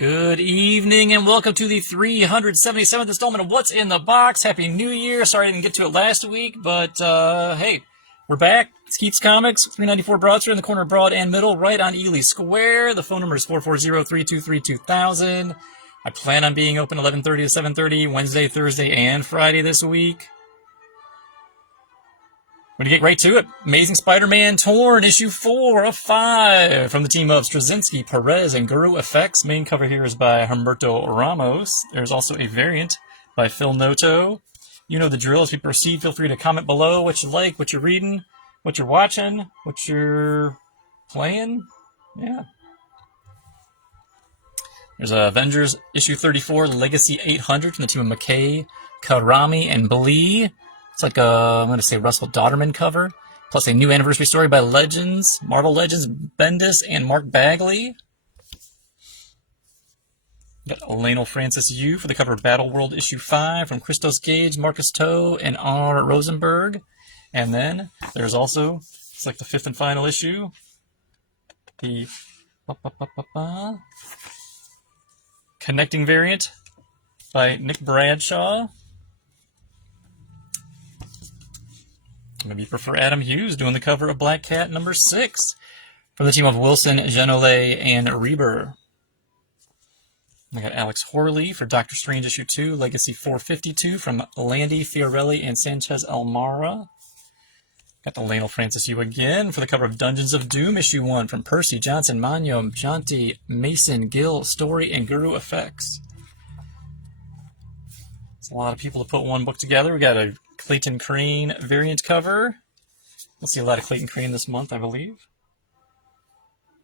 Good evening and welcome to the 377th installment of What's in the Box. Happy New Year. Sorry I didn't get to it last week, but hey, we're back. Skeets Comics, 394 Broad Street in the corner of Broad and Middle, right on Ely Square. The phone number is 440-323-2000. I plan on being open 11:30 to 7:30 Wednesday, Thursday, and Friday this week. We're going to get right to it. Amazing Spider-Man Torn, issue 4 of 5, from the team of Straczynski, Perez, and Guru Effects. Main cover here is by Humberto Ramos. There's also a variant by Phil Noto. You know the drill. As we proceed, feel free to comment below what you like, what you're reading, what you're watching, what you're playing. Yeah. There's Avengers issue 34, Legacy 800, from the team of McKay, Karami, and Blee. It's like I'm going to say Russell Dodderman cover, plus a new anniversary story by Legends, Marvel Legends, Bendis, and Mark Bagley. Got Lionel Francis Yu for the cover of Battle World issue 5 from Christos Gage, Marcus Toe, and R. Rosenberg. And then there's also, it's like the 5th and final issue, the Connecting variant by Nick Bradshaw. Maybe you prefer Adam Hughes doing the cover of Black Cat number 6 from the team of Wilson, Genolay, and Reber. I got Alex Horley for Doctor Strange issue 2, Legacy 452 from Landy, Fiorelli, and Sanchez Almara. Got the Lionel Francis Yu again for the cover of Dungeons of Doom issue 1 from Percy, Johnson, Magno, Jonty, Mason, Gill, Story, and Guru Effects. It's a lot of people to put one book together. We got a Clayton Crane variant cover. We'll see a lot of Clayton Crane this month, I believe.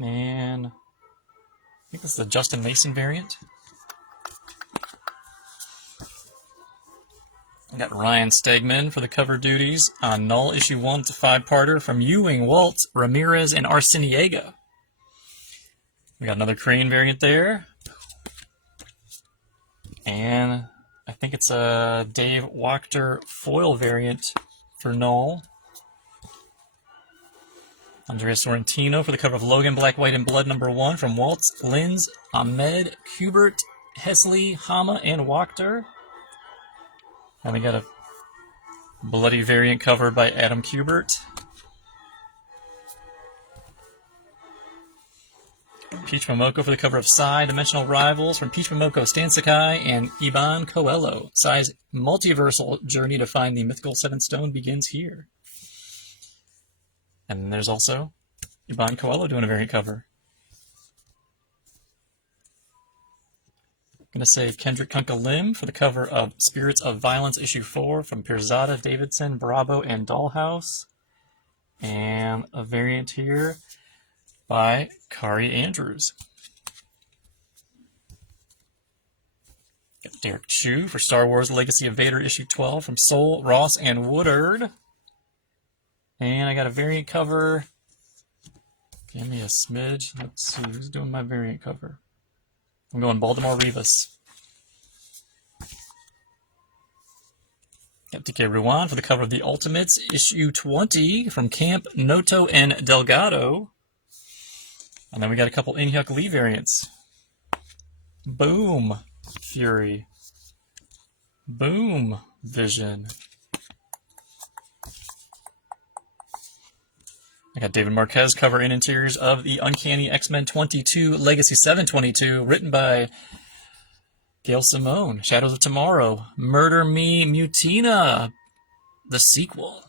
And I think this is the Justin Mason variant. I got Ryan Stegman for the cover duties on Null issue 1 to 5-parter from Ewing, Waltz, Ramirez, and Arciniega. We got another Crane variant there. And I think it's a Dave Wachter foil variant for Null. Andrea Sorrentino for the cover of Logan, Black, White, and Blood number 1 from Waltz, Linz, Ahmed, Kubert, Hesley, Hama, and Wachter. And we got a bloody variant cover by Adam Kubert. Peach Momoko for the cover of Psy, Dimensional Rivals from Peach Momoko, Stan Sakai, and Iban Coelho. Psy's multiversal journey to find the mythical 7th stone begins here. And then there's also Iban Coelho doing a variant cover. I'm going to say Kendrick Kunka Lim for the cover of Spirits of Violence issue 4 from Pirzada, Davidson, Bravo, and Dollhouse. And a variant here by Kari Andrews. Got Derek Chu for Star Wars Legacy of Vader issue 12 from Soul, Ross, and Woodard. And I got a variant cover. Give me a smidge. Let's see, who's doing my variant cover? I'm going Baltimore Rivas. Got DK Ruan for the cover of The Ultimates issue 20 from Camp, Noto, and Delgado. And then we got a couple Inhyuk Lee variants. Boom, Fury. Boom, Vision. I got David Marquez cover and interiors of the Uncanny X-Men 22, Legacy 722, written by Gail Simone. Shadows of Tomorrow, Murder Me, Mutina, the sequel.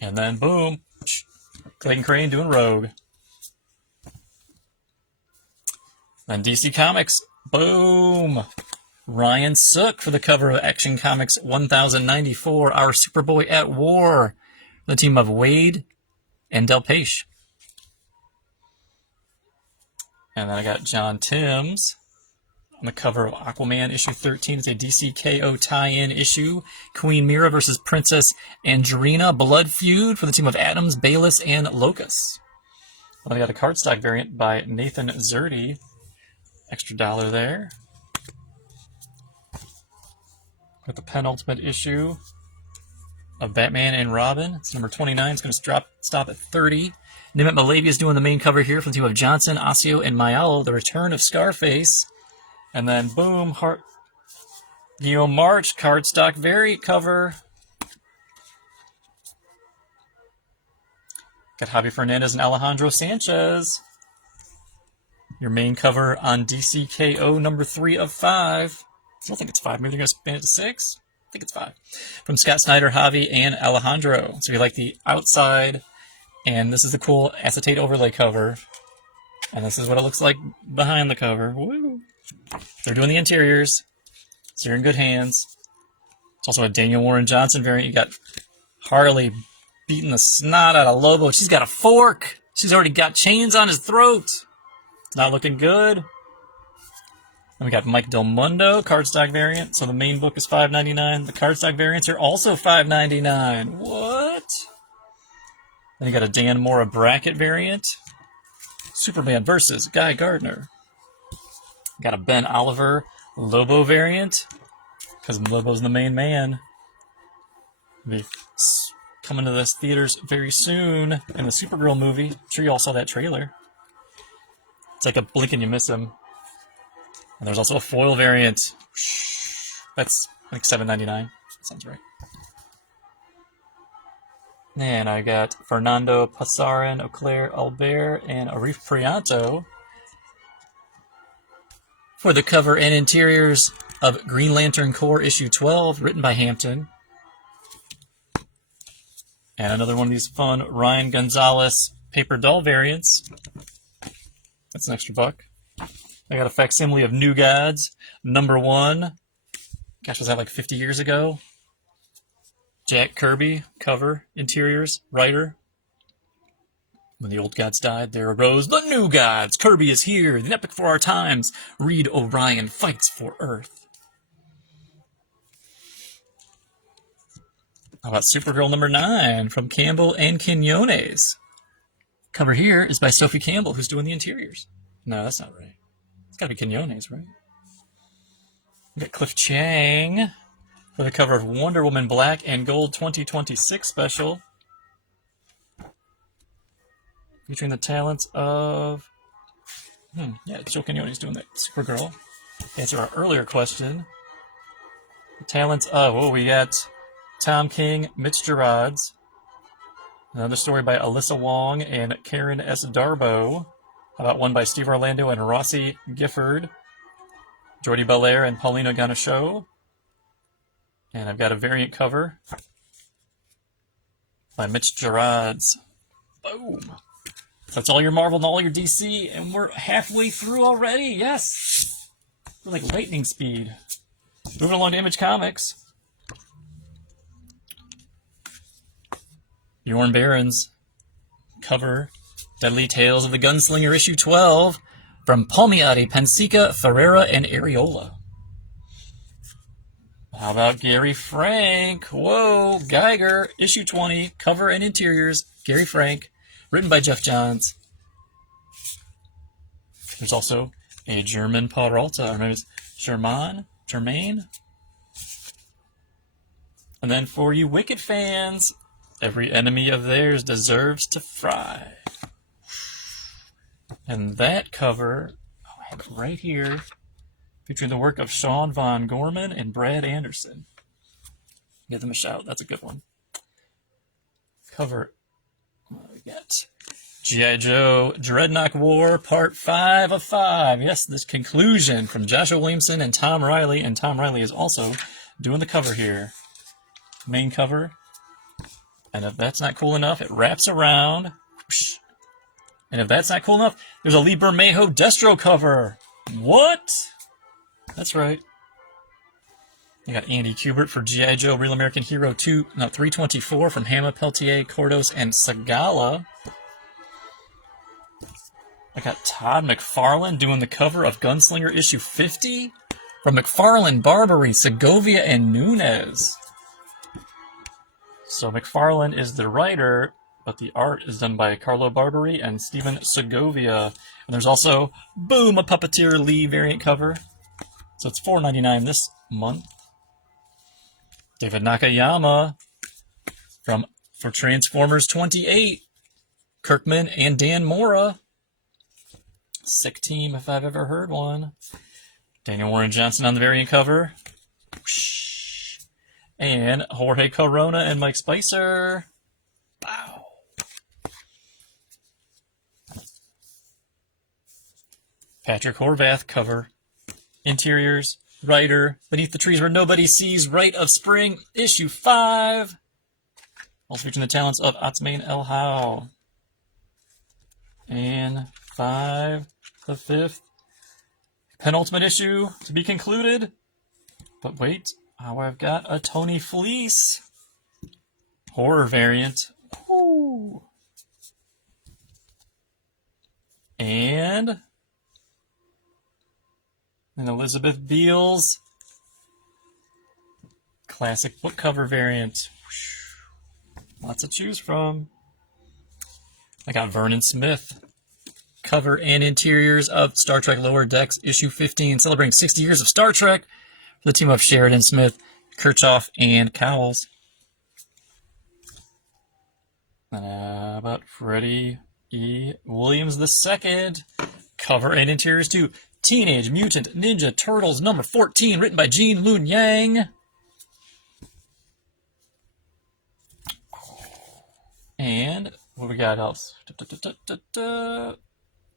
And then, boom, Clayton Crane doing Rogue. Then DC Comics, boom, Ryan Sook for the cover of Action Comics 1094, Our Superboy at War, the team of Wade and Del Peixe. And then I got John Timms on the cover of Aquaman issue 13. It's a DC KO tie-in issue. Queen Mira versus Princess Andrina, Blood Feud for the team of Adams, Bayless, and Locus. Well, I got a cardstock variant by Nathan Zerdy. Extra $1 there. Got the penultimate issue of Batman and Robin. It's number 29. It's going to stop at 30. Nimit Malavia is doing the main cover here from the team of Johnson, Ossio, and Mayalo. The Return of Scarface. And then, boom, Guillaume March, cardstock variant cover. Got Javi Fernandez and Alejandro Sanchez. Your main cover on DCKO number 3 of 5. I don't think it's 5. Maybe they're going to expand it to 6. I think it's 5. From Scott Snyder, Javi, and Alejandro. So you like the outside, and this is the cool acetate overlay cover. And this is what it looks like behind the cover. Woo! They're doing the interiors, so you're in good hands. It's also a Daniel Warren Johnson variant. You got Harley beating the snot out of Lobo. She's got a fork. She's already got chains on his throat. Not looking good. Then we got Mike Del Mundo, cardstock variant. So the main book is $5.99. The cardstock variants are also $5.99. What? Then you got a Dan Mora bracket variant. Superman versus Guy Gardner. Got a Ben Oliver Lobo variant, because Lobo's the main man. Be coming to this theaters very soon in the Supergirl movie. I'm sure you all saw that trailer. It's like a blink and you miss him. And there's also a foil variant. That's like $7.99. Sounds right. And I got Fernando Pasarin, Auclair Albert, and Arif Prianto for the cover and interiors of Green Lantern Corps issue 12, written by Hampton. And another one of these fun Ryan Gonzalez paper doll variants. That's an extra buck. I got a facsimile of New Gods, number 1. Gosh, was that like 50 years ago? Jack Kirby, cover, interiors, writer. When the old gods died, there arose the new gods. Kirby is here, an epic for our times. Reed Orion fights for Earth. How about Supergirl number 9 from Campbell and Quinones? Cover here is by Sophie Campbell, who's doing the interiors. No, that's not right. It's got to be Quinones, right? We got Cliff Chang for the cover of Wonder Woman Black and Gold 2026 special. Featuring the talents of... Joe Quinones doing that. Supergirl. To answer our earlier question. The talents of... we got Tom King, Mitch Gerads. Another story by Alyssa Wong and Karen S. Darbo. How about one by Steve Orlando and Rossi Gifford. Jordi Belair and Paulina Ganesho. And I've got a variant cover by Mitch Gerads. Boom. That's all your Marvel and all your DC, and we're halfway through already. Yes. We're like lightning speed. Moving along to Image Comics. Bjorn Barron's cover, Deadly Tales of the Gunslinger issue 12, from Palmiotti, Pensica, Ferreira, and Areola. How about Gary Frank? Whoa, Geiger, issue 20, cover and interiors, Gary Frank, written by Jeff Johns. There's also a German Peralta, or maybe it's Germain. And then for you Wicked fans, every enemy of theirs deserves to fry. And that cover, I have it right here, featuring the work of Sean Von Gorman and Brad Anderson. Give them a shout. That's a good one. Cover. What we got? G.I. Joe Dreadnought War Part 5 of 5. Yes, this conclusion from Joshua Williamson and Tom Riley. And Tom Riley is also doing the cover here. Main cover. And if that's not cool enough, it wraps around. And if that's not cool enough, there's a Lee Bermejo Destro cover. What? That's right. You got Andy Kubert for G.I. Joe Real American Hero 324 from Hama, Peltier, Cordos, and Sagala. I got Todd McFarlane doing the cover of Gunslinger issue 50 from McFarlane, Barbary, Segovia, and Nunez. So McFarlane is the writer, but the art is done by Carlo Barbary and Steven Segovia. And there's also, boom, a Puppeteer Lee variant cover. So it's $4.99 this month. David Nakayama For Transformers 28, Kirkman and Dan Mora. Sick team if I've ever heard one. Daniel Warren Johnson on the variant cover. And Jorge Corona and Mike Spicer. Wow. Patrick Horvath cover. Interiors. Writer. Beneath the Trees Where Nobody Sees. Rite of Spring. Issue 5. Also featuring the talents of Atzmain El How. And 5. The 5th. Penultimate issue to be concluded. But wait. I've got a Tony Fleece. Horror variant. Woo. And an Elizabeth Beals classic book cover variant. Lots to choose from. I got Vernon Smith cover and interiors of Star Trek Lower Decks issue 15, celebrating 60 years of Star Trek for the team of Sheridan Smith, Kirchhoff, and Cowles. About Freddie E. Williams II cover and interiors to Teenage Mutant Ninja Turtles number 14, written by Gene Luen Yang. And what we got else?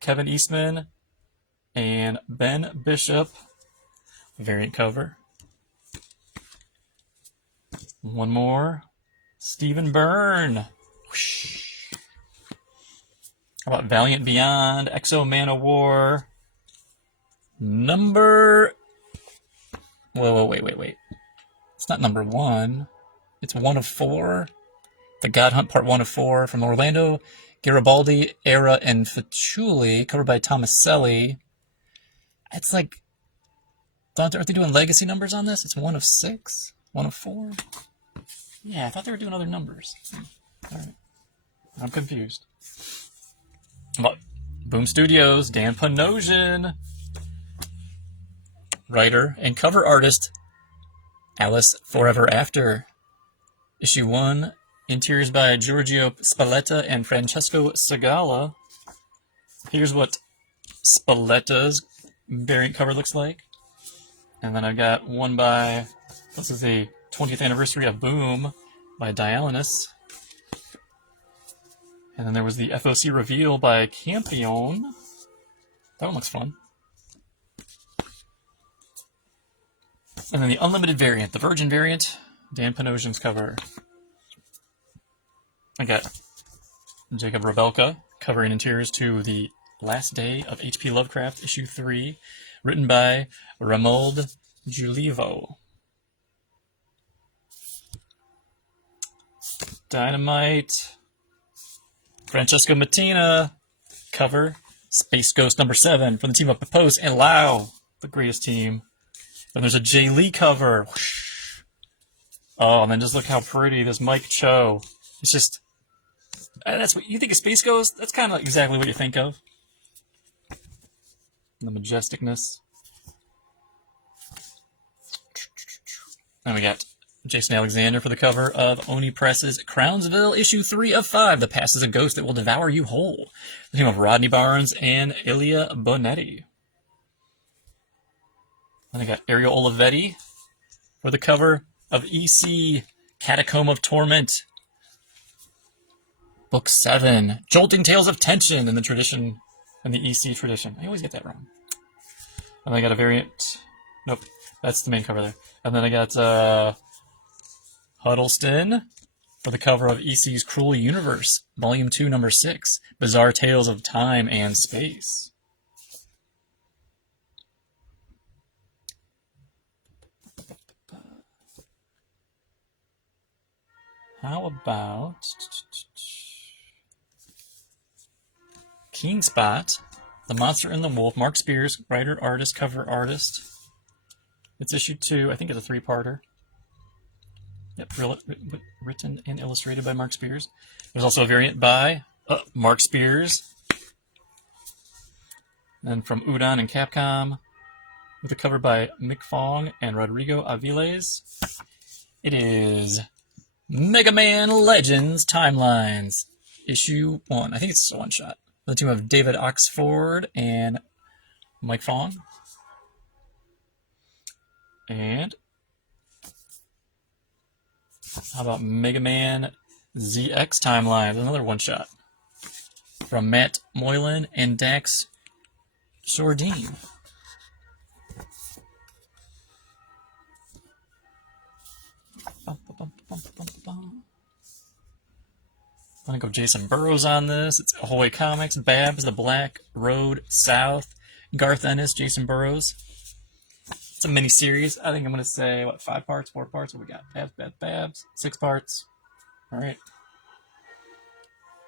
Kevin Eastman and Ben Bishop variant cover. One more. Stephen Byrne. How about Valiant Beyond, Exo Man of War, number... Wait. It's not number 1. It's 1 of 4. The God Hunt Part 1 of 4 from Orlando Garibaldi, Era, and Faciulli, covered by Tomaselli. It's like... Aren't they doing legacy numbers on this? It's 1 of 6? 1 of 4? Yeah, I thought they were doing other numbers. Alright. I'm confused. But Boom Studios, Dan Panosian. Writer and cover artist, Alice Forever After. Issue 1, interiors by Giorgio Spalletta and Francesco Segala. Here's what Spalletta's variant cover looks like. And then I've got one by, this is the 20th anniversary of Boom by Dialynis. And then there was the FOC reveal by Campione. That one looks fun. And then the Unlimited variant, the Virgin variant, Dan Panosian's cover. I got Jacob Rebelka covering interiors to The Last Day of H.P. Lovecraft, issue 3, written by Ramold Julivo. Dynamite. Francesco Mattina cover, Space Ghost number 7 from the team of Pepose and Lau, the greatest team. Then there's a Jay Lee cover. Whoosh. Oh, and then just look how pretty this Mike Cho. It's just, that's what you think of Space Ghost. That's kind of exactly what you think of. The majesticness. And we got Jason Alexander for the cover of Oni Press's Crownsville, issue 3 of 5. The past is a ghost that will devour you whole. The team of Rodney Barnes and Ilya Bonetti. And I got Ariel Olivetti for the cover of EC Catacomb of Torment, Book 7. Jolting Tales of Tension in the tradition, in the EC tradition. I always get that wrong. And I got a variant. Nope, that's the main cover there. And then I got Huddleston for the cover of EC's Cruel Universe, Volume 2, Number 6, Bizarre Tales of Time and Space. How about Keen Spot, The Monster and the Wolf, Mark Spears, writer, artist, cover artist. It's issue 2, I think it's a 3-parter. Yep, written and illustrated by Mark Spears. There's also a variant by Mark Spears. And from Udon and Capcom, with a cover by Mick Fong and Rodrigo Aviles. It is Mega Man Legends Timelines, issue 1. I think it's a one-shot. The team of David Oxford and Mike Fong. And how about Mega Man ZX Timelines, another one-shot from Matt Moylan and Dax Shordine. I think of Jason Burrows on this. It's Ahoy Comics, Babs, The Black Road South, Garth Ennis, Jason Burrows. It's a mini-series. I think I'm going to say, 5 parts, 4 parts? What we got? Babs, 6 parts. All right.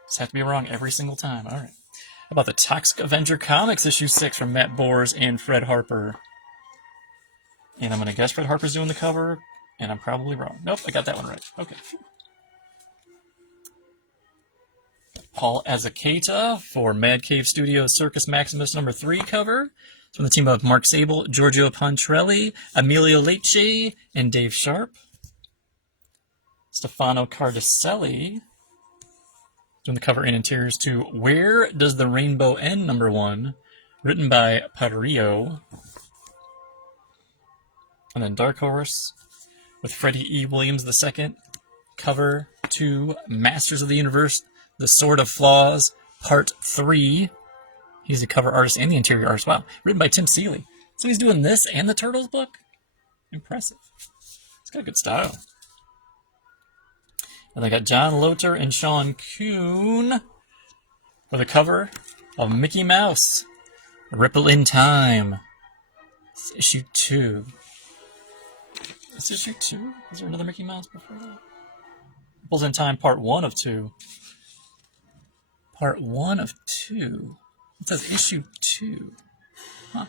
Just have to be wrong every single time. All right. How about the Toxic Avenger Comics, issue 6 from Matt Bors and Fred Harper? And I'm going to guess Fred Harper's doing the cover, and I'm probably wrong. Nope, I got that one right. Okay. Paul Azaceta for Mad Cave Studios Circus Maximus #3 cover. It's from the team of Mark Sable, Giorgio Pontrelli, Emilio Lecce, and Dave Sharp. Stefano Cardicelli doing the cover and interiors to Where Does the Rainbow End #1, written by Padrillo. And then Dark Horse with Freddie E. Williams II, cover to Masters of the Universe, The Sword of Flaws, Part 3. He's the cover artist and the interior artist. Wow. Written by Tim Seeley. So he's doing this and the Turtles book? Impressive. It's got a good style. And they got John Loter and Sean Kuhn for the cover of Mickey Mouse, Ripple in Time. It's issue 2. It's issue 2? Is there another Mickey Mouse before that? Ripples in Time, part 1 of 2. Part 1 of 2. It says issue 2. Huh.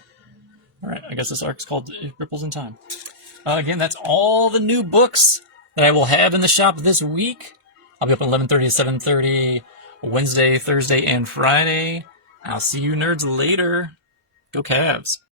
Alright, I guess this arc's called Ripples in Time. Again, that's all the new books that I will have in the shop this week. I'll be up at 11:30 to 7:30 Wednesday, Thursday, and Friday. I'll see you nerds later. Go Cavs.